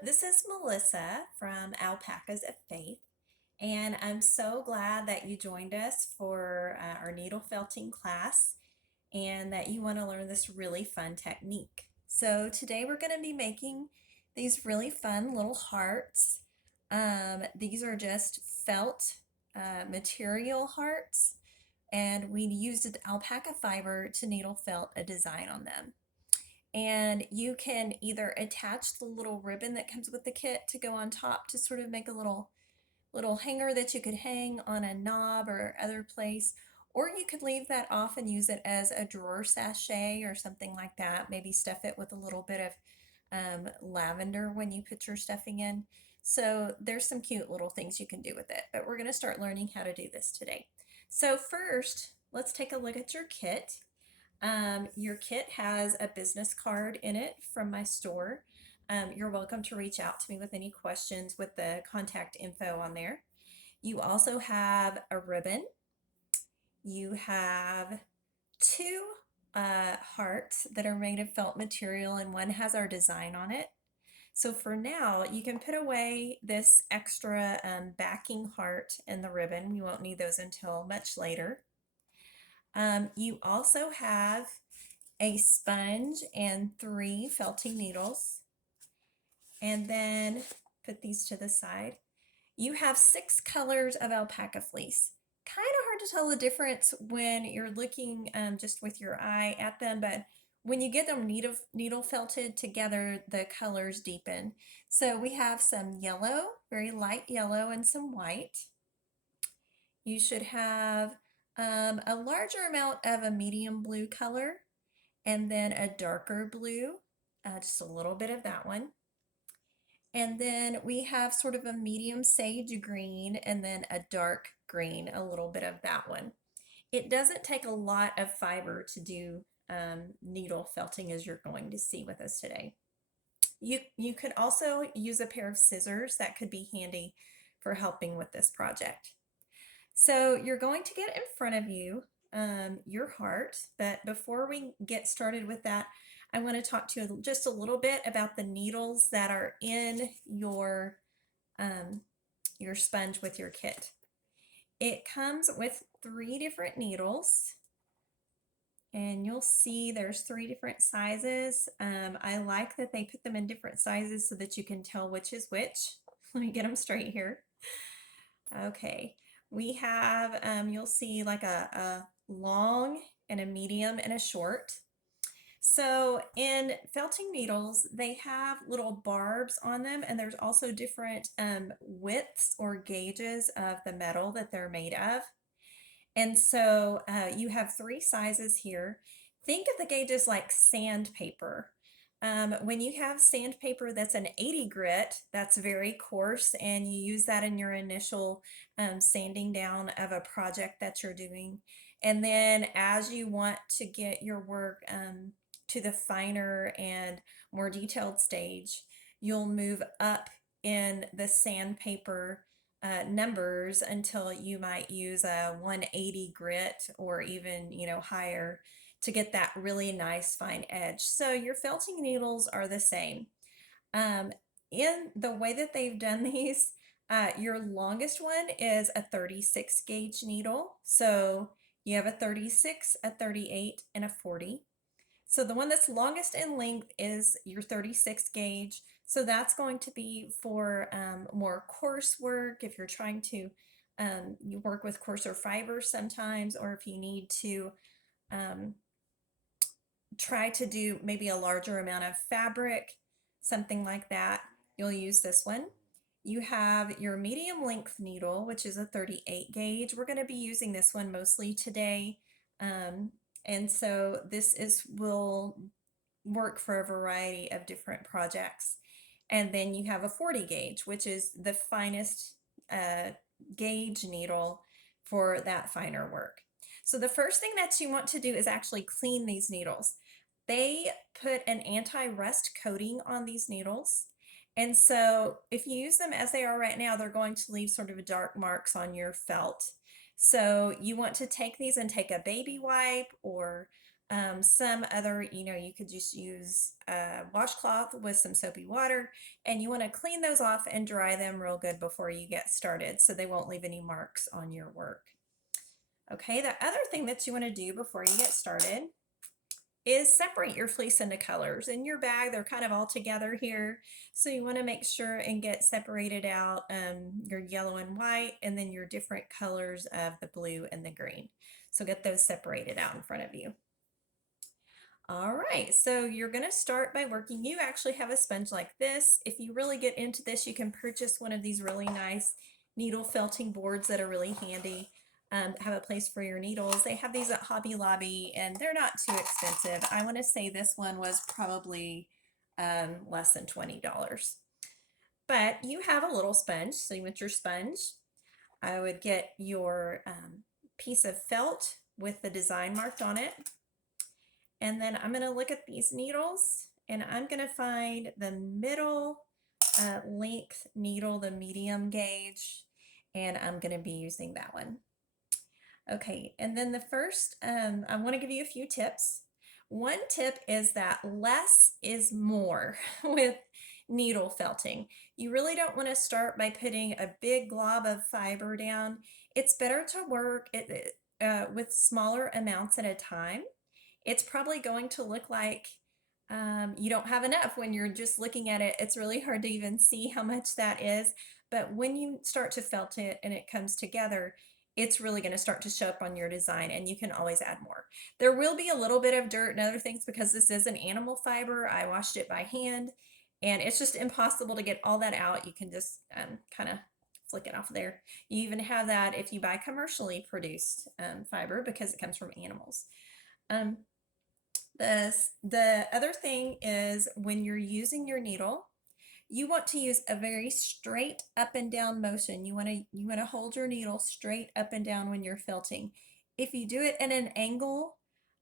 This is Melissa from Alpacas of Faith, and I'm so glad that you joined us for our needle felting class and that you want to learn this really fun technique. So today we're going to be making these really fun little hearts. These are just felt material hearts, and we used alpaca fiber to needle felt a design on them. And you can either attach the little ribbon that comes with the kit to go on top to sort of make a little hanger that you could hang on a knob or other place, or you could leave that off and use it as a drawer sachet or something like that. Maybe stuff it with a little bit of lavender when you put your stuffing in. So there's some cute little things you can do with it, but we're going to start learning how to do this today. So first, let's take a look at your kit. Your kit has a business card in it from my store. You're welcome to reach out to me with any questions with the contact info on there. You also have a ribbon. You have two hearts that are made of felt material, and one has our design on it. So for now, you can put away this extra backing heart and the ribbon. You won't need those until much later. You also have a sponge and 3 felting needles, and then put these to the side. You have 6 colors of alpaca fleece. Kind of hard to tell the difference when you're looking just with your eye at them, but when you get them needle felted together, the colors deepen. So we have some yellow, very light yellow, and some white. You should have a larger amount of a medium blue color, and then a darker blue, just a little bit of that one. And then we have sort of a medium sage green and then a dark green, a little bit of that one. It doesn't take a lot of fiber to do needle felting, as you're going to see with us today. You could also use a pair of scissors. That could be handy for helping with this project. So you're going to get in front of you your heart, but before we get started with that, I want to talk to you just a little bit about the needles that are in your sponge with your kit. It comes with 3 different needles, and you'll see there's 3 different sizes. I like that they put them in different sizes so that you can tell which is which. Let me get them straight here. Okay, we have, you'll see like a long and a medium and a short. So in felting needles, they have little barbs on them, and there's also different widths or gauges of the metal that they're made of. And so you have 3 sizes here. Think of the gauges like sandpaper. When you have sandpaper that's an 80 grit, that's very coarse, and you use that in your initial sanding down of a project that you're doing. And then as you want to get your work to the finer and more detailed stage, you'll move up in the sandpaper numbers until you might use a 180 grit or even, higher to get that really nice fine edge. So your felting needles are the same. In the way that they've done these, your longest one is a 36 gauge needle. So you have a 36, a 38, and a 40. So the one that's longest in length is your 36 gauge. So that's going to be for more coarse work, if you're trying to you work with coarser fibers sometimes, or if you need to try to do maybe a larger amount of fabric, something like that, you'll use this one. You have your medium length needle, which is a 38 gauge. We're going to be using this one mostly today. And so will work for a variety of different projects. And then you have a 40 gauge, which is the finest gauge needle for that finer work. So the first thing that you want to do is actually clean these needles. They put an anti-rust coating on these needles. And so if you use them as they are right now, they're going to leave sort of dark marks on your felt. So you want to take these and take a baby wipe or Some other, you could just use a washcloth with some soapy water, and you want to clean those off and dry them real good before you get started so they won't leave any marks on your work. Okay, the other thing that you want to do before you get started is separate your fleece into colors. In your bag, they're kind of all together here. So you want to make sure and get separated out your yellow and white, and then your different colors of the blue and the green. So get those separated out in front of you. All right, so you're going to start by working. You actually have a sponge like this. If you really get into this, you can purchase one of these really nice needle felting boards that are really handy. Have a place for your needles. They have these at Hobby Lobby, and they're not too expensive. I want to say this one was probably less than $20. But you have a little sponge, so you want your sponge. I would get your piece of felt with the design marked on it. And then I'm going to look at these needles, and I'm going to find the middle length needle, the medium gauge, and I'm going to be using that one. Okay, and then the first, I want to give you a few tips. One tip is that less is more with needle felting. You really don't want to start by putting a big glob of fiber down. It's better to work with smaller amounts at a time. It's probably going to look like you don't have enough when you're just looking at it. It's really hard to even see how much that is. But when you start to felt it and it comes together, it's really going to start to show up on your design, and you can always add more. There will be a little bit of dirt and other things because this is an animal fiber. I washed it by hand, and it's just impossible to get all that out. You can just kind of flick it off there. You even have that if you buy commercially produced fiber because it comes from animals. The other thing is when you're using your needle, you want to use a very straight up and down motion. You want to hold your needle straight up and down when you're felting. If you do it at an angle,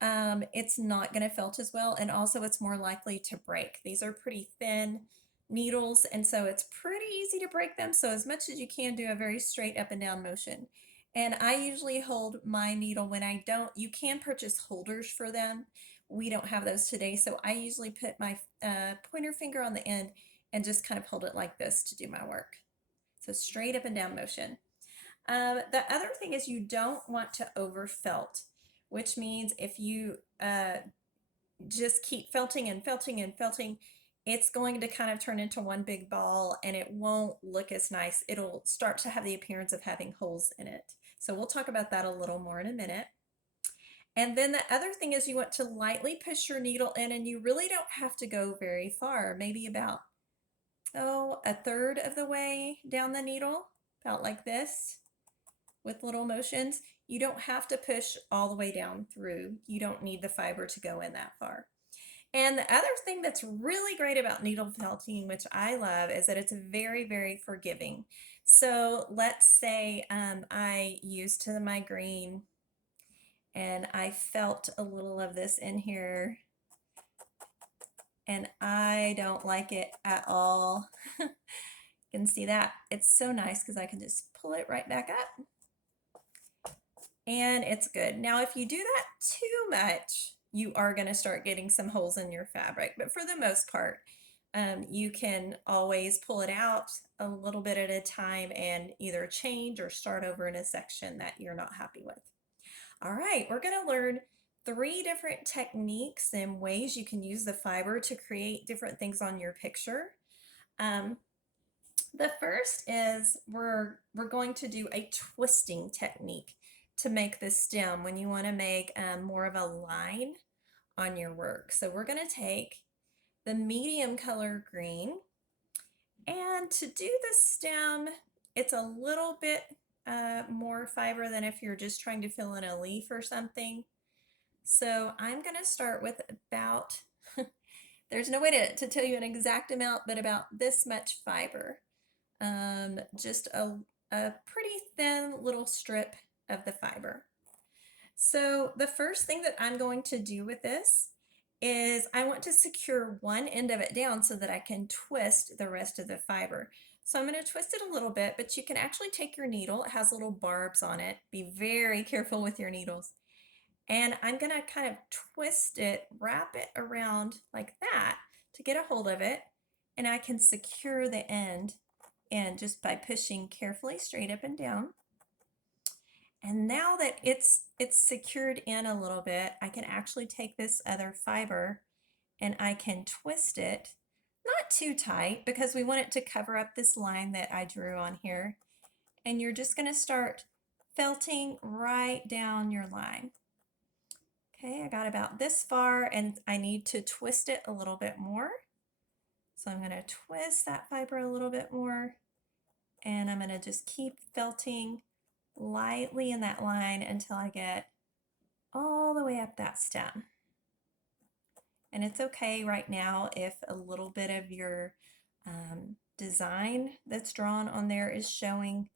it's not going to felt as well, and also it's more likely to break. These are pretty thin needles, and so it's pretty easy to break them. So as much as you can, do a very straight up and down motion. And I usually hold my needle when I don't. You can purchase holders for them. We don't have those today, so I usually put my pointer finger on the end and just kind of hold it like this to do my work. So straight up and down motion. The other thing is you don't want to over felt, which means if you just keep felting and felting and felting, it's going to kind of turn into one big ball, and it won't look as nice. It'll start to have the appearance of having holes in it. So we'll talk about that a little more in a minute. And then the other thing is you want to lightly push your needle in, and you really don't have to go very far, maybe about a third of the way down the needle, about like this, with little motions. You don't have to push all the way down through. You don't need the fiber to go in that far. And the other thing that's really great about needle felting, which I love, is that it's very, very forgiving. So let's say I used my green and I felt a little of this in here, and I don't like it at all. You can see that. It's so nice because I can just pull it right back up, and it's good. Now, if you do that too much, you are going to start getting some holes in your fabric, but for the most part, you can always pull it out a little bit at a time and either change or start over in a section that you're not happy with. All right, we're going to learn 3 different techniques and ways you can use the fiber to create different things on your picture. The first is we're going to do a twisting technique to make the stem when you want to make more of a line on your work. So we're going to take the medium color green, and to do the stem, it's a little bit more fiber than if you're just trying to fill in a leaf or something. So I'm going to start with about, there's no way to tell you an exact amount, but about this much fiber. Just a pretty thin little strip of the fiber. So the first thing that I'm going to do with this is I want to secure one end of it down so that I can twist the rest of the fiber. So I'm going to twist it a little bit, but you can actually take your needle. It has little barbs on it. Be very careful with your needles. And I'm going to kind of twist it, wrap it around like that to get a hold of it. And I can secure the end in just by pushing carefully straight up and down. And now that it's secured in a little bit, I can actually take this other fiber and I can twist it, not too tight because we want it to cover up this line that I drew on here. And you're just going to start felting right down your line. Okay, I got about this far and I need to twist it a little bit more. So I'm going to twist that fiber a little bit more and I'm going to just keep felting lightly in that line until I get all the way up that stem. And it's okay right now if a little bit of your design that's drawn on there is showing.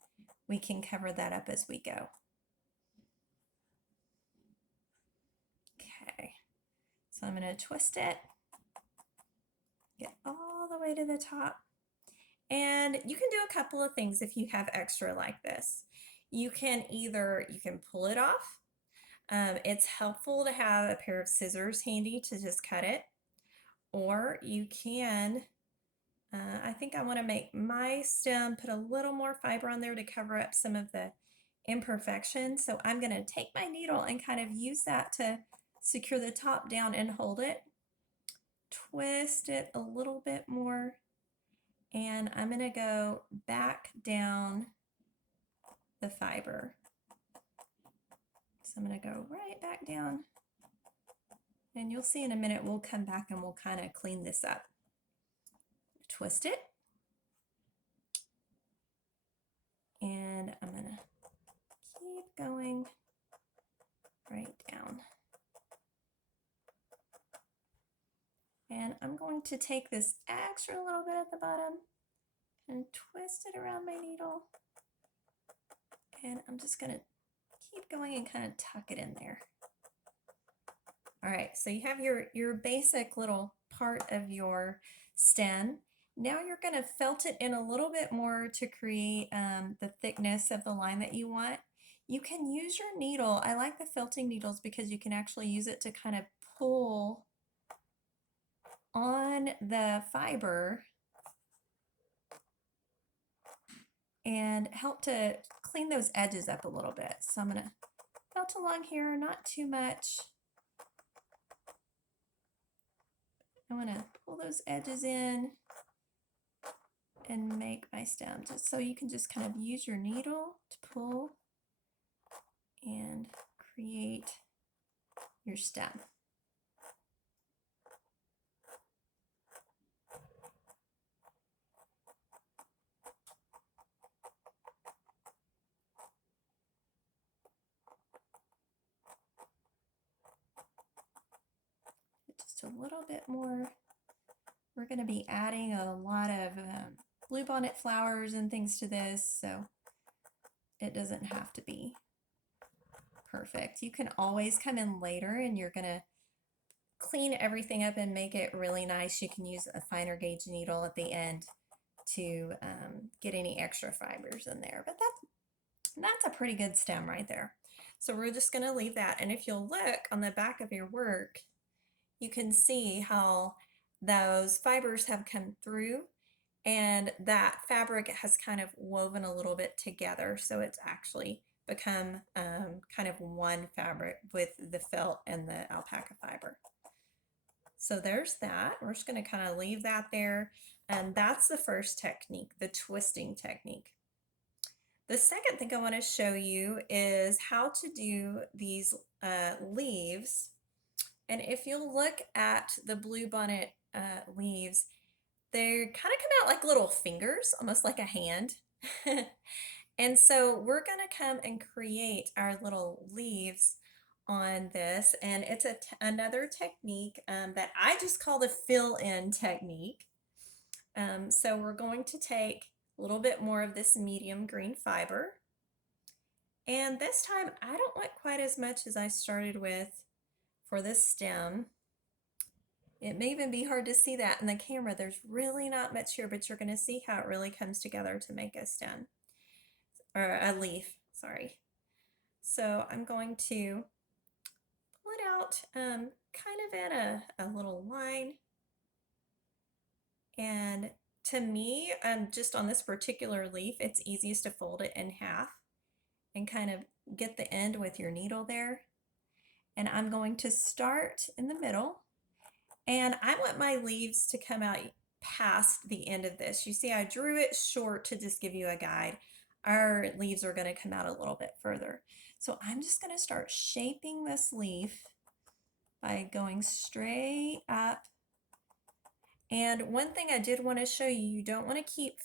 We can cover that up as we go. Okay, so I'm going to twist it, get all the way to the top. And you can do a couple of things if you have extra like this. You can pull it off. It's helpful to have a pair of scissors handy to just cut it. Or you can, I think I want to make my stem, put a little more fiber on there to cover up some of the imperfections. So I'm going to take my needle and kind of use that to secure the top down and hold it. Twist it a little bit more. And I'm going to go back down the fiber. So I'm going to go right back down. And you'll see in a minute we'll come back and we'll kind of clean this up. Twist it. And I'm going to keep going right down. And I'm going to take this extra little bit at the bottom and twist it around my needle. And I'm just going to keep going and kind of tuck it in there. All right, so you have your basic little part of your stem. Now you're going to felt it in a little bit more to create the thickness of the line that you want. You can use your needle. I like the felting needles because you can actually use it to kind of pull on the fiber and help to clean those edges up a little bit. So I'm going to felt along here, not too much. I want to pull those edges in and make my stem, just so you can just kind of use your needle to pull and create your stem. Just a little bit more. We're going to be adding a lot of bluebonnet flowers and things to this, so it doesn't have to be perfect. You can always come in later and you're going to clean everything up and make it really nice. You can use a finer gauge needle at the end to get any extra fibers in there, but that's a pretty good stem right there. So we're just going to leave that, and if you'll look on the back of your work, you can see how those fibers have come through and that fabric has kind of woven a little bit together, so it's actually become kind of one fabric with the felt and the alpaca fiber. So there's that. We're just going to kind of leave that there, and that's the first technique, the twisting technique. The second thing I want to show you is how to do these leaves. And if you'll look at the bluebonnet leaves, they kind of come out like little fingers, almost like a hand. And so we're going to come and create our little leaves on this. And it's another technique that I just call the fill-in technique. So we're going to take a little bit more of this medium green fiber. And this time I don't want quite as much as I started with for this stem. It may even be hard to see that in the camera. There's really not much here, but you're going to see how it really comes together to make a stem, or a leaf, sorry. So I'm going to out kind of in a little line. And to me, just on this particular leaf, it's easiest to fold it in half and kind of get the end with your needle there. And I'm going to start in the middle, and I want my leaves to come out past the end of this. You see, I drew it short to just give you a guide. Our leaves are going to come out a little bit further. So I'm just going to start shaping this leaf by going straight up. And one thing I did want to show you, you don't want to keep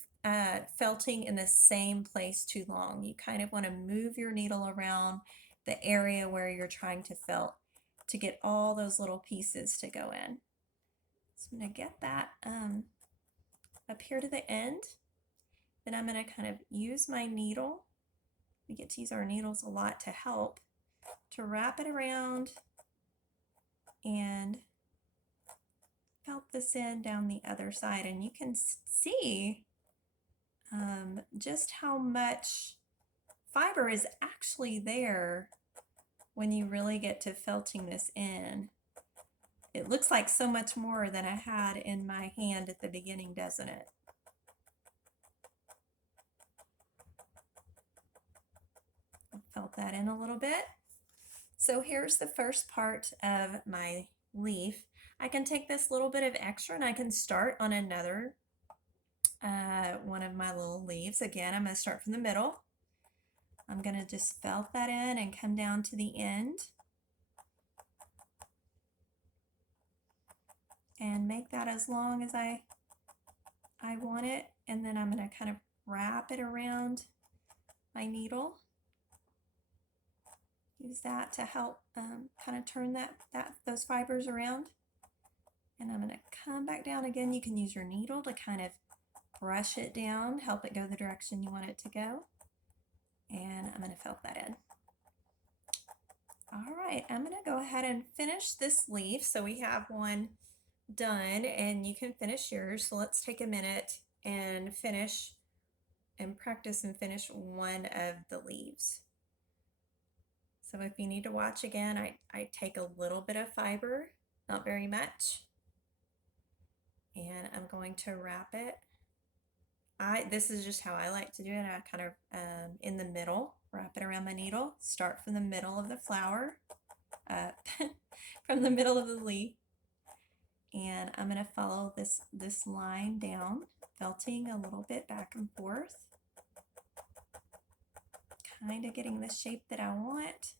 felting in the same place too long. You kind of want to move your needle around the area where you're trying to felt to get all those little pieces to go in. So I'm going to get that up here to the end. Then I'm going to kind of use my needle. We get to use our needles a lot to help to wrap it around and felt this in down the other side. And you can see just how much fiber is actually there when you really get to felting this in. It looks like so much more than I had in my hand at the beginning, doesn't it? Felt that in a little bit. So here's the first part of my leaf. I can take this little bit of extra and I can start on another one of my little leaves. Again, I'm going to start from the middle. I'm going to just felt that in and come down to the end and make that as long as I want it, and then I'm going to kind of wrap it around my needle. Use that to help kind of turn those fibers around. And I'm going to come back down again. You can use your needle to kind of brush it down, help it go the direction you want it to go. And I'm going to felt that in. All right, I'm going to go ahead and finish this leaf. So we have one done, and you can finish yours. So let's take a minute and finish and practice and finish one of the leaves. So if you need to watch again, I take a little bit of fiber, not very much, and I'm going to wrap it. This is just how I like to do it. I kind of in the middle, wrap it around my needle, start from the middle of the flower, from the middle of the leaf, and I'm going to follow this line down, felting a little bit back and forth, kind of getting the shape that I want.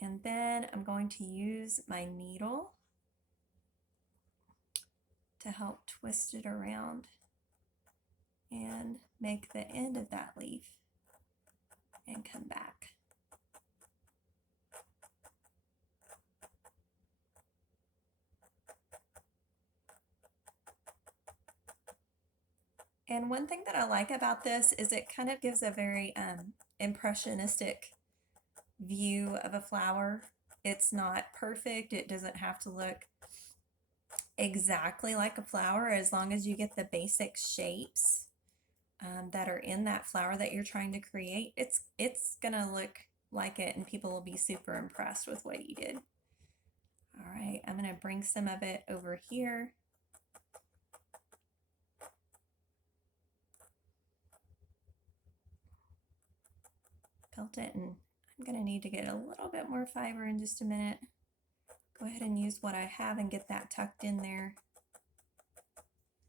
And then I'm going to use my needle to help twist it around and make the end of that leaf and come back. And one thing that I like about this is it kind of gives a very impressionistic view of a flower. It's not perfect. It doesn't have to look exactly like a flower, as long as you get the basic shapes that are in that flower that you're trying to create. It's gonna look like it, and people will be super impressed with what you did. All right, I'm gonna bring some of it over here. Felt it, and I'm gonna need to get a little bit more fiber in just a minute. Go ahead and use what I have and get that tucked in there.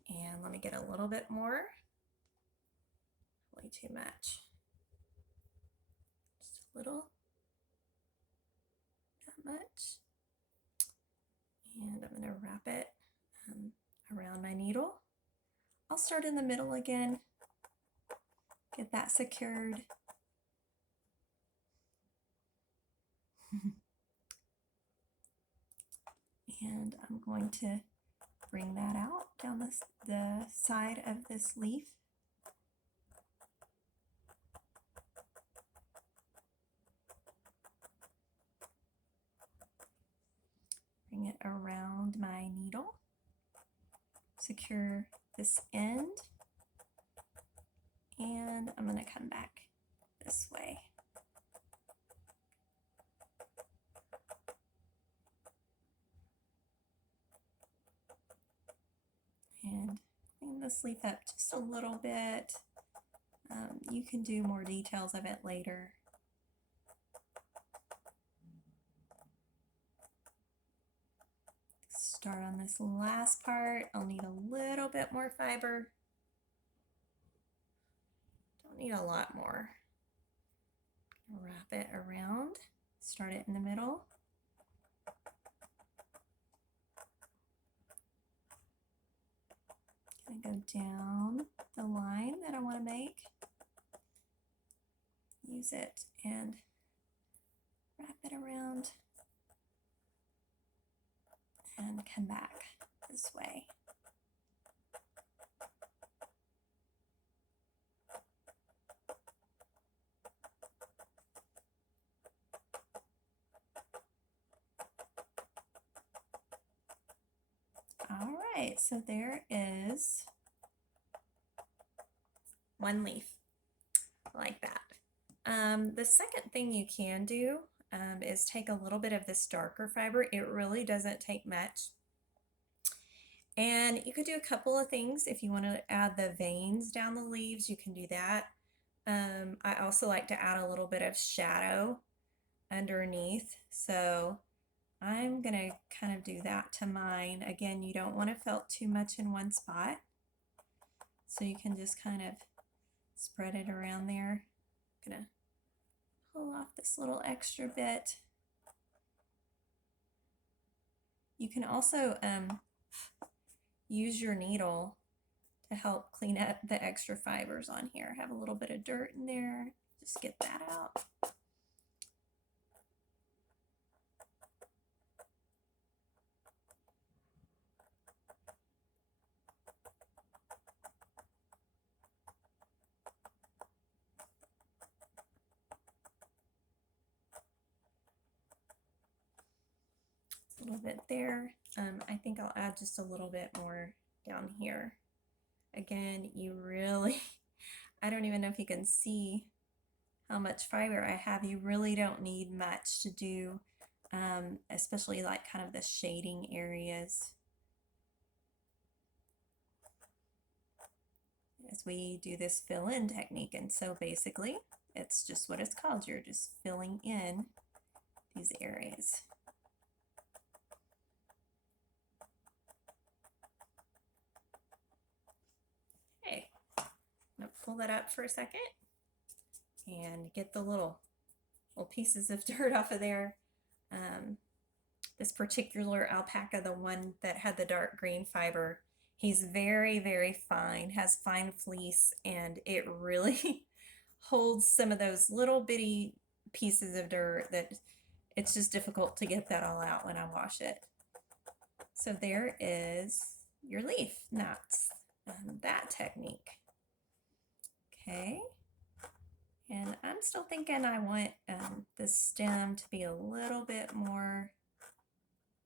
And let me get a little bit more. Way too much. Just a little. That much. And I'm going to wrap it around my needle. I'll start in the middle again. Get that secured. And I'm going to bring that out down the side of this leaf. Bring it around my needle. Secure this end. And I'm going to come back this way. this leaf up just a little bit. You can do more details of it later. Start on this last part. I'll need a little bit more fiber. Don't need a lot more. Wrap it around. Start it in the middle. Gonna go down the line that I want to make. Use it and wrap it around and come back this way. All right, so there is one leaf like that. The second thing you can do is take a little bit of this darker fiber. It really doesn't take much. And you could do a couple of things. If you want to add the veins down the leaves, you can do that. I also like to add a little bit of shadow underneath. So I'm going to kind of do that to mine. Again, you don't want to felt too much in one spot. So you can just kind of spread it around there. I'm going to pull off this little extra bit. You can also use your needle to help clean up the extra fibers on here. Have a little bit of dirt in there. Just get that out. A little bit there. I think I'll add just a little bit more down here. Again, you really, I don't even know if you can see how much fiber I have. You really don't need much to do, especially like kind of the shading areas. As we do this fill-in technique, and so basically it's just what it's called. You're just filling in these areas. Okay, I'm gonna pull that up for a second and get the little pieces of dirt off of there. This particular alpaca, the one that had the dark green fiber, he's very, very fine, has fine fleece, and it really holds some of those little bitty pieces of dirt that it's just difficult to get that all out when I wash it. So there is your leaf. That's that technique. Okay. And I'm still thinking I want the stem to be a little bit more